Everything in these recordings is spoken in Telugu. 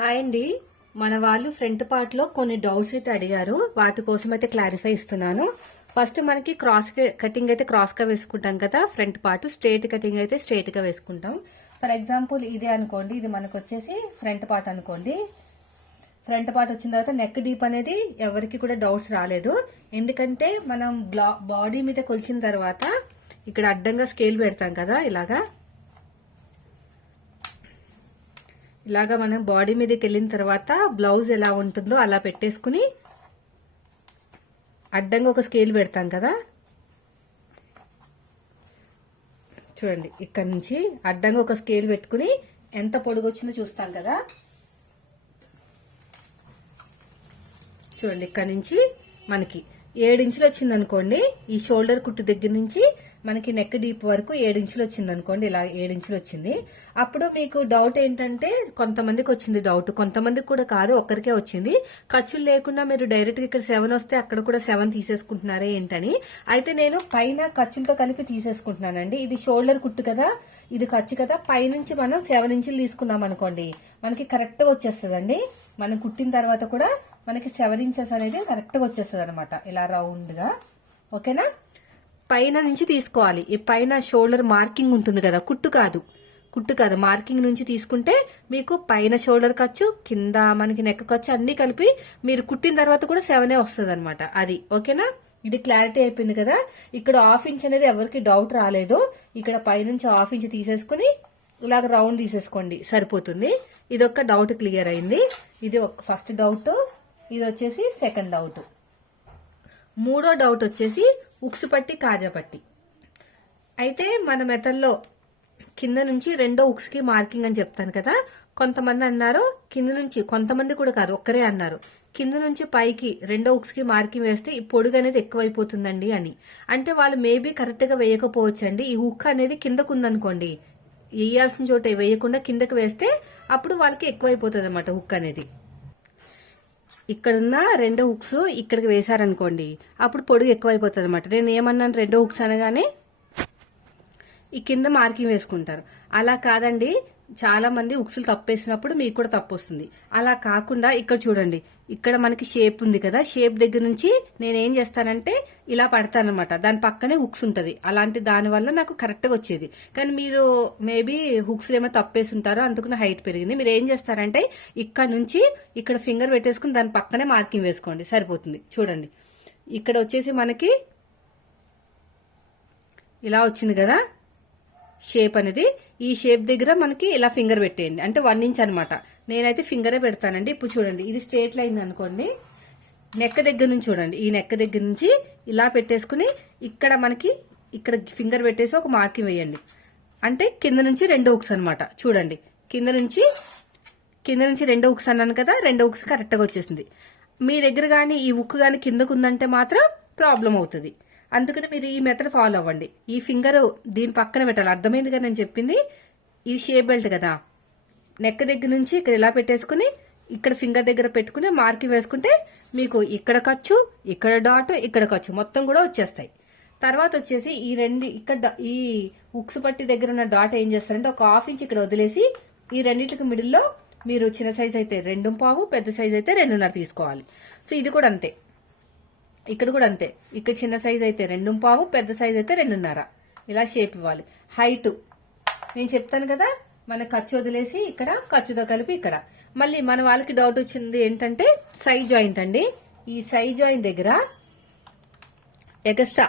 హాయ్ అండి. మన వాళ్ళు ఫ్రంట్ పార్ట్లో కొన్ని డౌట్స్ అయితే అడిగారు. వాటి కోసం అయితే క్లారిఫై ఇస్తున్నాను. ఫస్ట్ మనకి క్రాస్ కటింగ్ అయితే క్రాస్గా వేసుకుంటాం కదా ఫ్రంట్ పార్ట్. స్ట్రేట్ కటింగ్ అయితే స్ట్రేట్గా వేసుకుంటాం. ఫర్ ఎగ్జాంపుల్ ఇదే అనుకోండి ఇది మనకు వచ్చేసి ఫ్రంట్ పార్ట్ అనుకోండి. ఫ్రంట్ పార్ట్ వచ్చిన తర్వాత నెక్ డీప్ అనేది ఎవరికి కూడా డౌట్స్ రాలేదు. ఎందుకంటే మనం బ్లా బాడీ మీద కొలిచిన తర్వాత ఇక్కడ అడ్డంగా స్కేల్ పెడతాం కదా ఇలాగా. ఇలాగా మనం బాడీ మీదకి వెళ్ళిన తర్వాత బ్లౌజ్ ఎలా ఉంటుందో అలా పెట్టేసుకుని అడ్డంగా ఒక స్కేల్ పెడతాం కదా? చూడండి ఇక్కడ నుంచి అడ్డంగా ఒక స్కేల్ పెట్టుకుని ఎంత పొడుగు వచ్చిందో చూస్తాం కదా? చూడండి ఇక్కడ నుంచి మనకి ఏడించులు వచ్చింది అనుకోండి ఈ షోల్డర్ కుట్టు దగ్గర నుంచి మనకి నెక్ డీప్ వరకు ఏడించులు వచ్చింది అనుకోండి ఇలా ఏడించులు వచ్చింది. అప్పుడు మీకు డౌట్ ఏంటంటే కొంతమందికి వచ్చింది డౌట్ కొంతమందికి కూడా కాదు ఒక్కరికే వచ్చింది. ఖర్చులు లేకుండా మీరు డైరెక్ట్గా ఇక్కడ సెవెన్ వస్తే అక్కడ కూడా సెవెన్ తీసేసుకుంటున్నారే ఏంటని. అయితే నేను పైన ఖర్చులతో కలిపి తీసేసుకుంటున్నానండి. ఇది షోల్డర్ కుట్టు కదా ఇది ఖర్చు కదా. పైనుంచి మనం సెవెన్ ఇంచులు తీసుకున్నాం అనుకోండి మనకి కరెక్ట్గా వచ్చేస్తుందండి. మనం కుట్టిన తర్వాత కూడా మనకి సెవెన్ ఇంచెస్ అనేది కరెక్ట్గా వచ్చేస్తుంది అనమాట ఇలా రౌండ్గా. ఓకేనా? పైన నుంచి తీసుకోవాలి. ఈ పైన షోల్డర్ మార్కింగ్ ఉంటుంది కదా కుట్టు కాదు. కుట్టు కాదు మార్కింగ్ నుంచి తీసుకుంటే మీకు పైన షోల్డర్ ఖర్చు కింద మనకి నెక్ ఖర్చు అన్ని కలిపి మీరు కుట్టిన తర్వాత కూడా సెవెనే వస్తుంది అనమాట అది ఓకేనా? ఇది క్లారిటీ అయిపోయింది కదా? ఇక్కడ హాఫ్ ఇంచ్ అనేది ఎవరికి డౌట్ రాలేదు. ఇక్కడ పైనుంచి హాఫ్ ఇంచ్ తీసేసుకుని ఇలాగ రౌండ్ తీసేసుకోండి. సరిపోతుంది. ఇది ఒక డౌట్ క్లియర్ అయింది. ఇది ఒక ఫస్ట్ డౌట్ ఇది వచ్చేసి సెకండ్ డౌట్ మూడో డౌట్ వచ్చేసి ఉక్సు పట్టి కాజా పట్టి. అయితే మన మెథడ్లో కింద నుంచి రెండో ఉక్స్కి మార్కింగ్ అని చెప్తాను కదా. కొంతమంది అన్నారు కింద నుంచి కొంతమంది కూడా కాదు ఒక్కరే అన్నారు. కింద నుంచి పైకి రెండో ఉక్స్కి మార్కింగ్ వేస్తే ఈ పొడుగు అనేది ఎక్కువైపోతుందండి అని. అంటే వాళ్ళు మేబీ కరెక్ట్గా వేయకపోవచ్చు అండి ఈ ఉక్ అనేది కిందకు ఉందనుకోండి వేయాల్సిన చోట వేయకుండా కిందకు వేస్తే అప్పుడు వాళ్ళకి ఎక్కువైపోతుంది అనమాట హుక్ అనేది. ఇక్కడున్న రెండో హుక్స్ ఇక్కడికి వేశారనుకోండి అప్పుడు పొడుగు ఎక్కువైపోతుంది అనమాట నేను ఏమన్నాను రెండో హుక్స్ అనగానే ఈ కింద మార్కింగ్ వేసుకుంటారు. అలా కాదండి చాలా మంది ఉక్సులు తప్పేసినప్పుడు మీకు కూడా తప్పు వస్తుంది అలా కాకుండా ఇక్కడ చూడండి ఇక్కడ మనకి షేప్ ఉంది కదా షేప్ దగ్గర నుంచి నేను ఏం చేస్తానంటే ఇలా పడతానమాట దాని పక్కనే హుక్స్ ఉంటుంది. అలాంటి దాని వల్ల నాకు కరెక్ట్గా వచ్చేది. కానీ మీరు మేబీ హుక్స్లు ఏమో తప్పేసి ఉంటారో అందుకు హైట్ పెరిగింది. మీరు ఏం చేస్తారంటే ఇక్కడ నుంచి ఇక్కడ ఫింగర్ పెట్టేసుకుని దాని పక్కనే మార్కింగ్ వేసుకోండి. సరిపోతుంది. చూడండి. ఇక్కడ వచ్చేసి మనకి ఇలా వచ్చింది కదా. షేప్ అనేది ఈ షేప్ దగ్గర మనకి ఇలా ఫింగర్ పెట్టేయండి. అంటే వన్ ఇంచ్ అనమాట నేనైతే ఫింగరే పెడతానండి. ఇప్పుడు చూడండి ఇది స్ట్రేట్ లైన్ అనుకోండి. నెక్క దగ్గర నుంచి చూడండి. ఈ నెక్క దగ్గర నుంచి ఇలా పెట్టేసుకుని ఇక్కడ మనకి ఇక్కడ ఫింగర్ పెట్టేసి ఒక మార్కింగ్ వేయండి. అంటే కింద నుంచి రెండు ఉక్స్ అనమాట చూడండి కింద నుంచి కింద నుంచి రెండు ఉక్స్ అన్నాను కదా రెండు ఉక్స్ కరెక్ట్గా వచ్చేసింది. మీ దగ్గర కానీ ఈ ఉక్కు కానీ కిందకు ఉందంటే మాత్రం ప్రాబ్లం అవుతుంది. అందుకని మీరు ఈ మెథడ్ ఫాలో అవ్వండి. ఈ ఫింగర్ దీని పక్కన పెట్టాలి. అర్థమైంది కదా నేను చెప్పింది? ఇది షేప్ బెల్ట్ కదా. నెక్ దగ్గర నుంచి ఇక్కడ ఇలా పెట్టేసుకుని ఇక్కడ ఫింగర్ దగ్గర పెట్టుకుని మార్కింగ్ వేసుకుంటే మీకు ఇక్కడ ఖర్చు ఇక్కడ డాట్ ఇక్కడ ఖర్చు మొత్తం కూడా వచ్చేస్తాయి. తర్వాత వచ్చేసి ఈ రెండు ఇక్కడ ఈ ఉక్స్ పట్టి దగ్గర ఉన్న డాట్ ఏం చేస్తారంటే ఒక హాఫ్ ఇంచ్ ఇక్కడ వదిలేసి ఈ రెండింటికి మిడిల్లో మీరు చిన్న సైజ్ అయితే రెండు పావు పెద్ద సైజ్ అయితే రెండున్నర తీసుకోవాలి. సో ఇది కూడా అంతే. ఇక్కడ కూడా అంతే. ఇక్కడ చిన్న సైజ్ అయితే రెండు పావు పెద్ద సైజ్ అయితే రెండున్నర. ఇలా షేప్ ఇవ్వాలి. హైట్ నేను చెప్తాను కదా మన ఖర్చు వదిలేసి ఇక్కడ ఖర్చుతో కలిపి ఇక్కడ. మళ్ళీ మన వాళ్ళకి డౌట్ వచ్చింది ఏంటంటే సైజ్ జాయింట్ అండి. ఈ సైజ్ జాయింట్ దగ్గర ఎగస్ట్రా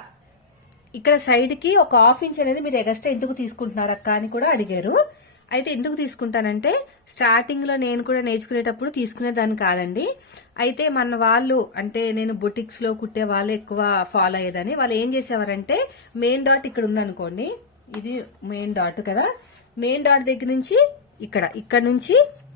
ఇక్కడ సైడ్కి ఒక హాఫ్ ఇంచ్ అనేది మీరు ఎగస్ట్రా ఎందుకు తీసుకుంటున్నారు అక్క అని కూడా అడిగారు. అయితే ఎందుకు తీసుకుంటానంటే స్టార్టింగ్లో నేను కూడా నేర్చుకునేటప్పుడు తీసుకునేదాన్ని కాదండి. అయితే మన వాళ్ళు అంటే నేను బొటిక్స్లో కుట్టే వాళ్ళు ఎక్కువ ఫాలో అయ్యేదని వాళ్ళు ఏం చేసేవారంటే మెయిన్ డాట్ ఇక్కడ ఉందనుకోండి. ఇది మెయిన్ డాట్ కదా. మెయిన్ డాట్ దగ్గర నుంచి ఇక్కడ ఇక్కడ నుంచి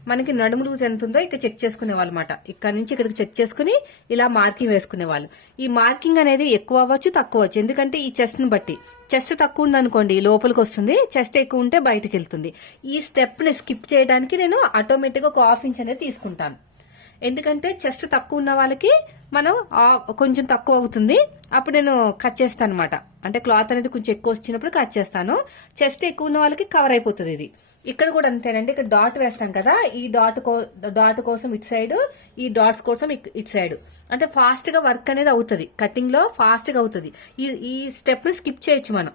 మనకి నడుము లూజ్ ఎంత ఉందో ఇక్కడ చెక్ చేసుకునే వాళ్ళు అనమాట ఇక్కడ నుంచి ఇక్కడికి చెక్ చేసుకుని ఇలా మార్కింగ్ వేసుకునే వాళ్ళు ఈ మార్కింగ్ అనేది ఎక్కువ అవ్వచ్చు తక్కువ అవ్వచ్చు. ఎందుకంటే ఈ చెస్ట్ని బట్టి. చెస్ట్ తక్కువ ఉందనుకోండి లోపలికి వస్తుంది. చెస్ట్ ఎక్కువ ఉంటే బయటకు వెళ్తుంది. ఈ స్టెప్ని స్కిప్ చేయడానికి నేను ఆటోమేటిక్గా ఒక హాఫ్ ఇంచ్ అనేది తీసుకుంటాను. ఎందుకంటే చెస్ట్ తక్కువ ఉన్న వాళ్ళకి మనం కొంచెం తక్కువ అవుతుంది. అప్పుడు నేను కట్ చేస్తాను అనమాట అంటే క్లాత్ అనేది కొంచెం ఎక్కువ వచ్చినప్పుడు కట్ చేస్తాను. చెస్ట్ ఎక్కువ ఉన్న వాళ్ళకి కవర్ అయిపోతుంది ఇది. ఇక్కడ కూడా అంతేనండి. ఇక్కడ డాట్ వేస్తాం కదా ఈ డాట్ కో డాట్ కోసం ఇటు సైడ్ ఈ డాట్స్ కోసం ఇటు సైడ్. అంటే ఫాస్ట్గా వర్క్ అనేది అవుతుంది. కటింగ్లో ఫాస్ట్గా అవుతుంది. ఈ ఈ స్టెప్ని స్కిప్ చేయొచ్చు మనం.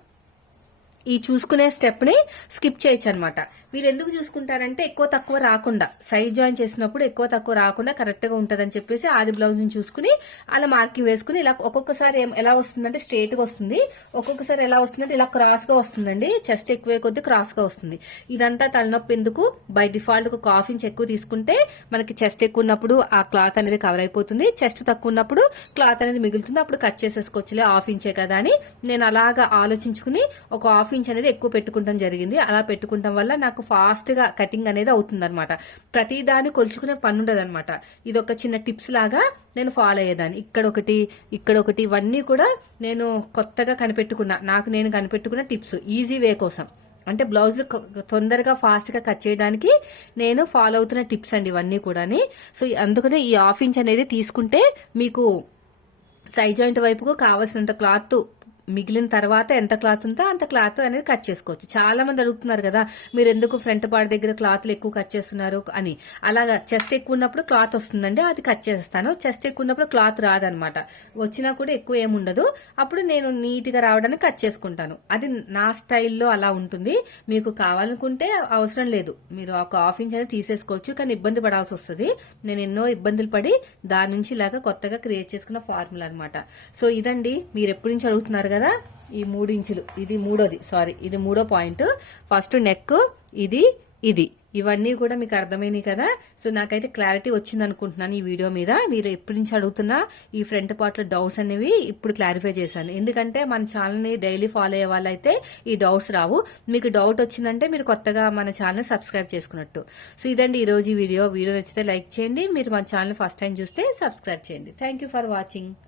ఈ చూసుకునే స్టెప్ని స్కిప్ చేయొచ్చు అనమాట మీరు ఎందుకు చూసుకుంటారంటే ఎక్కువ తక్కువ రాకుండా సైజ్ జాయిన్ చేసినప్పుడు ఎక్కువ తక్కువ రాకుండా కరెక్ట్గా చెప్పేసి ఆది బ్లౌజ్ని చూసుకుని అలా మార్కింగ్ వేసుకుని ఇలా ఒక్కొక్కసారి ఏం- ఎలా వస్తుందంటే స్ట్రేట్గా వస్తుంది. ఒక్కొక్కసారి ఎలా వస్తుందంటే ఇలా క్రాస్గా వస్తుందండి. చెస్ట్ ఎక్కువే కొద్ది క్రాస్గా వస్తుంది. ఇదంతా తలనొప్పి ఎందుకు? బై డిఫాల్ట్ ఒక కాఫ్ ఇంచ్ ఎక్కువ తీసుకుంటే మనకి చెస్ట్ ఎక్కువ ఉన్నప్పుడు ఆ క్లాత్ అనేది కవర్ అయిపోతుంది. చెస్ట్ తక్కువ ఉన్నప్పుడు క్లాత్ అనేది మిగులుతుంది. అప్పుడు కట్ చేసేసుకోవచ్చులే హాఫ్ ఇంచే కదా అని. నేను అలాగా ఆలోచించుకుని ఒక హాఫ్ ఇంచ్ అనేది ఎక్కువ పెట్టుకుంటాం జరిగింది. అలా పెట్టుకుంటాం వల్ల నాకు నాకు ఫాస్ట్గా కటింగ్ అనేది అవుతుందనమాట ప్రతిదాన్ని కొలుచుకునే పని ఉండదనమాట ఇది ఒక చిన్న టిప్స్ లాగా నేను ఫాలో అయ్యేదాన్ని. ఇక్కడ ఒకటి ఇక్కడ ఒకటి ఇవన్నీ కూడా నేను కొత్తగా కనిపెట్టుకున్నా. నాకు నేను కనిపెట్టుకున్న టిప్స్ ఈజీ వే కోసం. అంటే బ్లౌజ్ తొందరగా ఫాస్ట్గా కట్ చేయడానికి నేను ఫాలో అవుతున్న టిప్స్ అండి ఇవన్నీ కూడాని. సో అందుకనే ఈ హాఫ్ ఇంచ్ అనేది తీసుకుంటే మీకు సైడ్ జాయింట్ వైపుకు కావాల్సినంత క్లాత్ మిగిలిన తర్వాత ఎంత క్లాత్ ఉందో అంత క్లాత్ అనేది కట్ చేసుకోవచ్చు. చాలా మంది అడుగుతున్నారు కదా మీరు ఎందుకు ఫ్రంట్ పార్ట్ దగ్గర క్లాత్లు ఎక్కువ కట్ చేస్తున్నారు? అని. అలాగా చెస్ట్ ఎక్కువ ఉన్నప్పుడు క్లాత్ వస్తుందండి అది కట్ చేస్తాను. చెస్ట్ ఎక్కువ ఉన్నప్పుడు క్లాత్ రాదనమాట. వచ్చినా కూడా ఎక్కువ ఏముండదు అప్పుడు నేను నీట్గా రావడానికి కట్ చేసుకుంటాను. అది నా స్టైల్లో అలా ఉంటుంది. మీకు కావాలనుకుంటే అవసరం లేదు. మీరు ఒక హాఫ్ ఇంచ్ అనేది తీసేసుకోవచ్చు కానీ ఇబ్బంది పడాల్సి వస్తుంది. నేను ఎన్నో ఇబ్బందులు పడి దాని నుంచి ఇలాగా కొత్తగా క్రియేట్ చేసుకున్న ఫార్ములా అనమాట సో ఇదండి. మీరు ఎప్పటి నుంచి అడుగుతున్నారు కదా కదా? ఈ మూడు ఇంచులు. ఇది మూడోది. సారీ ఇది మూడో పాయింట్. ఫస్ట్ నెక్ ఇది ఇది. ఇవన్నీ కూడా మీకు అర్థమైనాయి కదా? సో నాకైతే క్లారిటీ వచ్చింది అనుకుంటున్నాను ఈ వీడియో మీద. మీరు ఎప్పటి నుంచి అడుగుతున్నా ఈ ఫ్రంట్ పార్ట్ డౌట్స్ అనేవి ఇప్పుడు క్లారిఫై చేశాను. ఎందుకంటే మన ఛానల్ని డైలీ ఫాలో అయ్యే వాళ్ళైతే ఈ డౌట్స్ రావు. మీకు డౌట్ వచ్చిందంటే మీరు కొత్తగా మన ఛానల్ సబ్స్క్రైబ్ చేసుకున్నట్టు. సో ఇదండి ఈ రోజు వీడియో వీడియో నచ్చితే లైక్ చేయండి. మీరు మన ఛానల్ ఫస్ట్ టైం చూస్తే సబ్స్క్రైబ్ చేయండి. Thank for watching